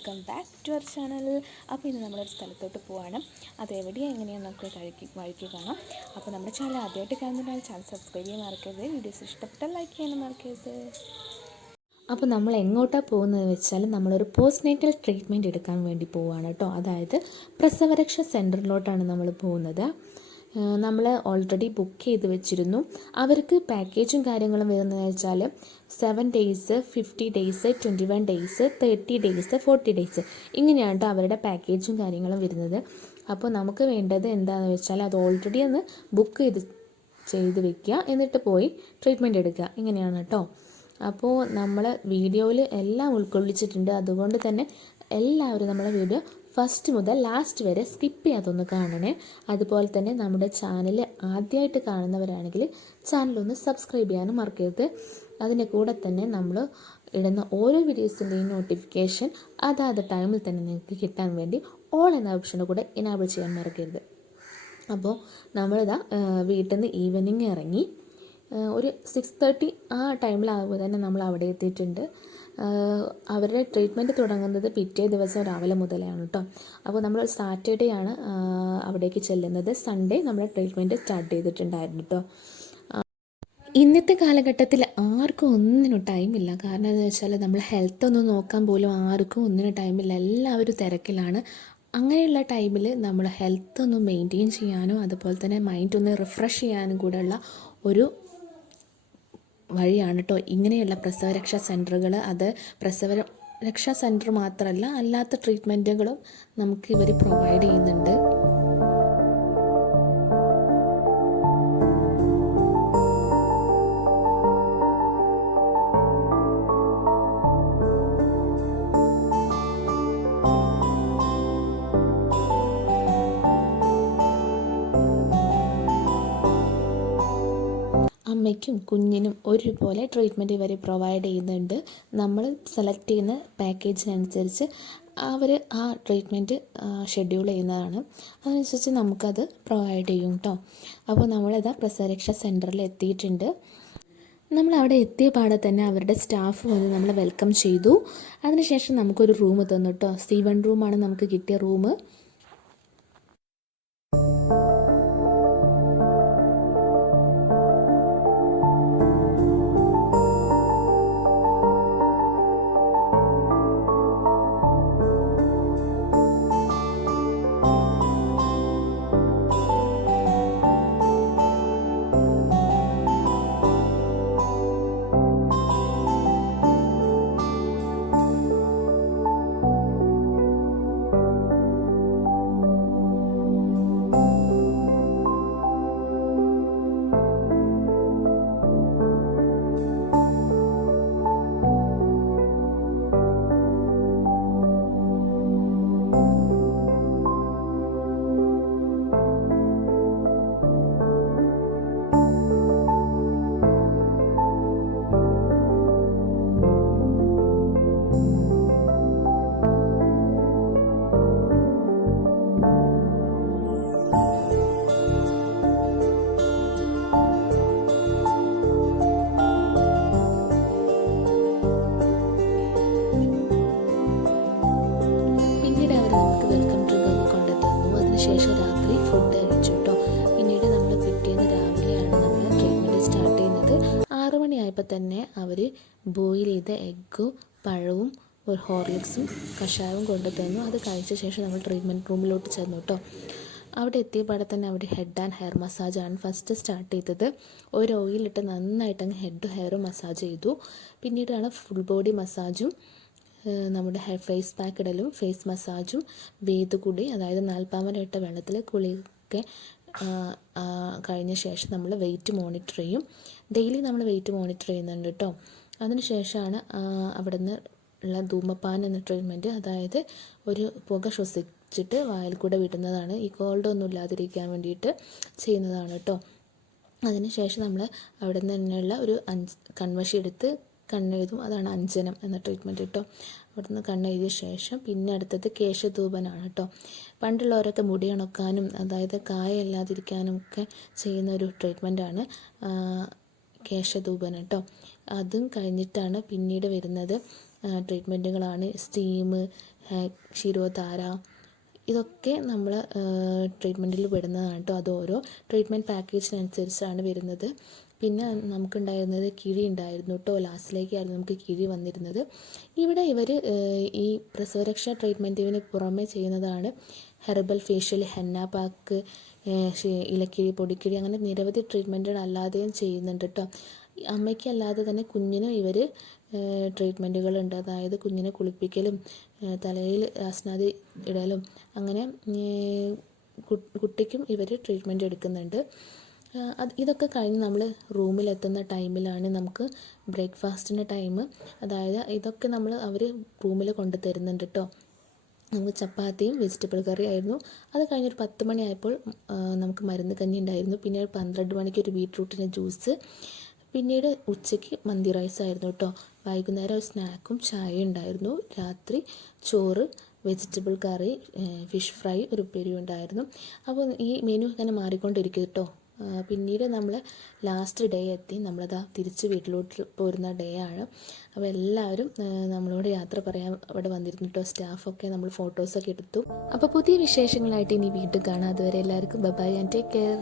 Welcome back to our channel. അപ്പോൾ ഇന്ന് നമ്മളൊരു സ്ഥലത്തോട്ട് പോവാണ്. അതെവിടെയാണ് എങ്ങനെയാണ് നമുക്ക് വഴിക്ക് കാണാം. അപ്പോൾ നമ്മുടെ ചാനൽ ആദ്യമായിട്ട് കാണുന്നതിനാൽ ചാനൽ സബ്സ്ക്രൈബ് ചെയ്യാൻ മറക്കരുത്. വീഡിയോസ് ഇഷ്ടപ്പെട്ടാൽ ലൈക്ക് ചെയ്യാനും മറക്കരുത്. അപ്പോൾ നമ്മൾ എങ്ങോട്ടാണ് പോകുന്നതെന്ന് വെച്ചാൽ നമ്മളൊരു പോസ്റ്റ് നേറ്റൽ ട്രീറ്റ്മെൻറ്റ് എടുക്കാൻ വേണ്ടി പോവുകയാണ് കേട്ടോ. അതായത് പ്രസവരക്ഷ സെൻറ്ററിലോട്ടാണ് നമ്മൾ പോകുന്നത്. നമ്മൾ ഓൾറെഡി ബുക്ക് ചെയ്ത് വെച്ചിരുന്നു. അവർക്ക് പാക്കേജും കാര്യങ്ങളും വരുന്നതെന്ന് വെച്ചാൽ 7 days, 50 days, 21 days, 30 days, 40 days ഇങ്ങനെയാണ് അവരുടെ പാക്കേജും കാര്യങ്ങളും വരുന്നത്. അപ്പോൾ നമുക്ക് വേണ്ടത് എന്താണെന്ന് വെച്ചാൽ അത് ഓൾറെഡി ഒന്ന് ബുക്ക് ചെയ്ത് വെക്കുക, എന്നിട്ട് പോയി ട്രീറ്റ്മെൻറ്റ് എടുക്കുക. ഇങ്ങനെയാണ് കേട്ടോ. അപ്പോൾ നമ്മൾ വീഡിയോയിൽ എല്ലാം ഉൾക്കൊള്ളിച്ചിട്ടുണ്ട്. അതുകൊണ്ട് തന്നെ എല്ലാവരും നമ്മളെ വീഡിയോ ഫസ്റ്റ് മുതൽ ലാസ്റ്റ് വരെ സ്കിപ്പ് ചെയ്യാതൊന്ന് കാണണേ. അതുപോലെ തന്നെ നമ്മുടെ ചാനൽ ആദ്യമായിട്ട് കാണുന്നവരാണെങ്കിൽ ചാനലൊന്ന് സബ്സ്ക്രൈബ് ചെയ്യാനും മറക്കരുത്. അതിൻ്റെ കൂടെ തന്നെ നമ്മൾ ഇടുന്ന ഓരോ വീഡിയോസിൻ്റെയും നോട്ടിഫിക്കേഷൻ അതാത് ടൈമിൽ തന്നെ നിങ്ങൾക്ക് കിട്ടാൻ വേണ്ടി ഓൾ എന്ന ഓപ്ഷന് കൂടെ എനാബിൾ ചെയ്യാൻ മറക്കരുത്. അപ്പോൾ നമ്മളിതാ വീട്ടിൽ നിന്ന് ഈവനിങ് ഇറങ്ങി ഒരു 6:30 ആ ടൈമിലാകുമ്പോൾ തന്നെ നമ്മൾ അവിടെ എത്തിയിട്ടുണ്ട്. അവരുടെ ട്രീറ്റ്മെൻറ്റ് തുടങ്ങുന്നത് പിറ്റേ ദിവസം രാവിലെ മുതലാണ് കേട്ടോ. അപ്പോൾ നമ്മൾ സാറ്റർഡേ ആണ് അവിടേക്ക് ചെല്ലുന്നത്. സൺഡേ നമ്മൾ ട്രീറ്റ്മെൻറ്റ് സ്റ്റാർട്ട് ചെയ്തിട്ടുണ്ടായിരുന്നു കേട്ടോ. ഇന്നത്തെ കാലഘട്ടത്തിൽ ആർക്കും ഒന്നിനും ടൈമില്ല. കാരണം എന്താണെന്ന് വെച്ചാൽ നമ്മൾ ഹെൽത്ത് ഒന്ന് നോക്കാൻ പോലും ആർക്കും ഒന്നിനും ടൈമില്ല. എല്ലാവരും തിരക്കിലാണ്. അങ്ങനെയുള്ള ടൈമിൽ നമ്മൾ ഹെൽത്ത് ഒന്ന് മെയിൻറ്റെയിൻ ചെയ്യാനും അതുപോലെ തന്നെ മൈൻഡ് ഒന്ന് റിഫ്രഷ് ചെയ്യാനും കൂടെയുള്ള ഒരു വഴിയാണ് കേട്ടോ ഇങ്ങനെയുള്ള പ്രസവരക്ഷാ സെൻറ്ററുകൾ. അത് പ്രസവരക്ഷാ സെൻറ്റർ മാത്രമല്ല, അല്ലാത്ത ട്രീറ്റ്മെൻറ്റുകളും നമുക്ക് ഇവർ പ്രൊവൈഡ് ചെയ്യുന്നുണ്ട്. അമ്മയ്ക്കും കുഞ്ഞിനും ഒരുപോലെ ട്രീറ്റ്മെൻറ്റ് ഇവർ പ്രൊവൈഡ് ചെയ്യുന്നുണ്ട്. നമ്മൾ സെലക്ട് ചെയ്യുന്ന പാക്കേജിനനുസരിച്ച് അവർ ആ ട്രീറ്റ്മെൻറ്റ് ഷെഡ്യൂൾ ചെയ്യുന്നതാണ്. അതനുസരിച്ച് നമുക്കത് പ്രൊവൈഡ് ചെയ്യും കേട്ടോ. അപ്പോൾ നമ്മളിതാ പ്രസവരക്ഷാ സെൻറ്ററിൽ എത്തിയിട്ടുണ്ട്. നമ്മൾ അവിടെ എത്തിയ പാടെ തന്നെ അവരുടെ സ്റ്റാഫ് വന്ന് നമ്മളെ വെൽക്കം ചെയ്തു. അതിനുശേഷം നമുക്കൊരു റൂം തന്നു കേട്ടോ. C1 റൂമാണ് നമുക്ക് കിട്ടിയ റൂം. ശേഷം രാത്രി ഫുഡ് കഴിച്ചു കേട്ടോ. പിന്നീട് നമ്മൾ പിറ്റേന്ന് രാവിലെയാണ് നമ്മൾ ട്രീറ്റ്മെൻറ്റ് സ്റ്റാർട്ട് ചെയ്യുന്നത്. 6 മണിയായപ്പോൾ തന്നെ അവർ ബോയിൽ ചെയ്ത എഗ്ഗും പഴവും ഒരു ഹോർലിക്സും കഷായവും കൊണ്ടു തന്നു. അത് കഴിച്ച ശേഷം നമ്മൾ ട്രീറ്റ്മെൻറ്റ് റൂമിലോട്ട് ചെന്നു കേട്ടോ. അവിടെ എത്തിയപാടെ തന്നെ അവർ ഹെഡ് ആൻഡ് ഹെയർ മസാജാണ് ഫസ്റ്റ് സ്റ്റാർട്ട് ചെയ്തത്. ഒരു ഓയിലിട്ട് നന്നായിട്ടങ്ങ് ഹെഡ് ഹെയറും മസാജ് ചെയ്തു. പിന്നീടാണ് ഫുൾ ബോഡി മസാജും നമ്മുടെ ഫേസ് പാക്ക് ഇടലും ഫേസ് മസാജും വേദുകുടി, അതായത് നാൽപ്പാമരയിട്ട വെള്ളത്തിൽ കുളിയൊക്കെ കഴിഞ്ഞ ശേഷം നമ്മൾ വെയിറ്റ് മോണിറ്റർ ചെയ്യും. ഡെയിലി നമ്മൾ വെയിറ്റ് മോണിറ്റർ ചെയ്യുന്നുണ്ട് കേട്ടോ. അതിനുശേഷമാണ് അവിടെ നിന്ന് ഉള്ള ധൂമപാൻ എന്ന ട്രീറ്റ്മെൻറ്റ്, അതായത് ഒരു പുക ശ്വസിച്ചിട്ട് വായിൽ കൂടെ വിടുന്നതാണ്. ഈ കോൾഡൊന്നും ഇല്ലാതിരിക്കാൻ വേണ്ടിയിട്ട് ചെയ്യുന്നതാണ് കേട്ടോ. അതിനുശേഷം നമ്മൾ അവിടെ നിന്ന് തന്നെയുള്ള ഒരു കൺമഷി എടുത്ത് കണ്ണെഴുതും. അതാണ് അഞ്ജനം എന്ന ട്രീറ്റ്മെൻറ്റ് കേട്ടോ. അവിടുന്ന് കണ്ണെഴുതിയ ശേഷം പിന്നെ അടുത്തത് കേശധൂപനാണ് കേട്ടോ. പണ്ടുള്ളവരൊക്കെ മുടി ഉണക്കാനും അതായത് കായല്ലാതിരിക്കാനും ഒക്കെ ചെയ്യുന്ന ഒരു ട്രീറ്റ്മെൻറ്റാണ് കേശധൂപൻ കേട്ടോ. അതും കഴിഞ്ഞിട്ടാണ് പിന്നീട് വരുന്നത് ട്രീറ്റ്മെൻറ്റുകളാണ്. സ്റ്റീം, ക്ഷീരോധാര, ഇതൊക്കെ നമ്മൾ ട്രീറ്റ്മെൻറ്റിൽ പെടുന്നതാണ് കേട്ടോ. അത് ഓരോ ട്രീറ്റ്മെൻറ്റ് പാക്കേജിനനുസരിച്ചാണ് വരുന്നത്. പിന്നെ നമുക്കുണ്ടായിരുന്നത് കിഴി ഉണ്ടായിരുന്നു കേട്ടോ. ലാസ്റ്റിലേക്കായിരുന്നു നമുക്ക് കിഴി വന്നിരുന്നത്. ഇവിടെ ഇവർ ഈ പ്രസവരക്ഷാ ട്രീറ്റ്മെൻറ്റിന് പുറമെ ചെയ്യുന്നതാണ് ഹെർബൽ ഫേഷ്യൽ, ഹെന്ന പാക്ക്, ഇലക്കിഴി, പൊടിക്കിഴി, അങ്ങനെ നിരവധി ട്രീറ്റ്മെൻറ്റുകൾ അല്ലാതെയും ചെയ്യുന്നുണ്ട് കേട്ടോ. അമ്മയ്ക്കല്ലാതെ തന്നെ കുഞ്ഞിനും ഇവർ ട്രീറ്റ്മെൻറ്റുകളുണ്ട്. അതായത് കുഞ്ഞിനെ കുളിപ്പിക്കലും തലയിൽ രാസ്നാദി ഇടലും, അങ്ങനെ കുട്ടിക്കും ഇവർ ട്രീറ്റ്മെൻറ്റ് എടുക്കുന്നുണ്ട്. ഇതൊക്കെ കഴിഞ്ഞ് നമ്മൾ റൂമിലെത്തുന്ന ടൈമിലാണ് നമുക്ക് ബ്രേക്ക്ഫാസ്റ്റിൻ്റെ ടൈം. അതായത് ഇതൊക്കെ അവർ റൂമിൽ കൊണ്ട് തരുന്നുണ്ട് കേട്ടോ. നമുക്ക് ചപ്പാത്തിയും വെജിറ്റബിൾ കറി ആയിരുന്നു. അത് കഴിഞ്ഞൊരു 10 മണിയായപ്പോൾ നമുക്ക് മരുന്ന് കഞ്ഞി ഉണ്ടായിരുന്നു. പിന്നെ ഒരു 12 മണിക്ക് ഒരു ബീട്രൂട്ടിൻ്റെ ജ്യൂസ്. പിന്നീട് ഉച്ചയ്ക്ക് മന്തി റൈസ് ആയിരുന്നു കേട്ടോ. വൈകുന്നേരം ഒരു സ്നാക്കും ചായയും ഉണ്ടായിരുന്നു. രാത്രി ചോറ്, വെജിറ്റബിൾ കറി, ഫിഷ് ഫ്രൈ, ഒരു ഉപ്പേരി ഉണ്ടായിരുന്നു. അപ്പോൾ ഈ മെനു ഇങ്ങനെ മാറിക്കൊണ്ടിരിക്കും കേട്ടോ. പിന്നീട് നമ്മൾ ലാസ്റ്റ് ഡേ എത്തി. നമ്മളതാ തിരിച്ച് വീട്ടിലോട്ട് പോരുന്ന ഡേ ആണ്. അപ്പോൾ എല്ലാവരും നമ്മളോട് യാത്ര പറയാൻ അവിടെ വന്നിരുന്നു കേട്ടോ. സ്റ്റാഫൊക്കെ നമ്മൾ ഫോട്ടോസൊക്കെ എടുത്തു. അപ്പോൾ പുതിയ വിശേഷങ്ങളായിട്ട് ഇനി വീണ്ടും കാണാം. അതുവരെ എല്ലാവർക്കും ബൈ ആൻഡ് ടേക്ക് കെയർ.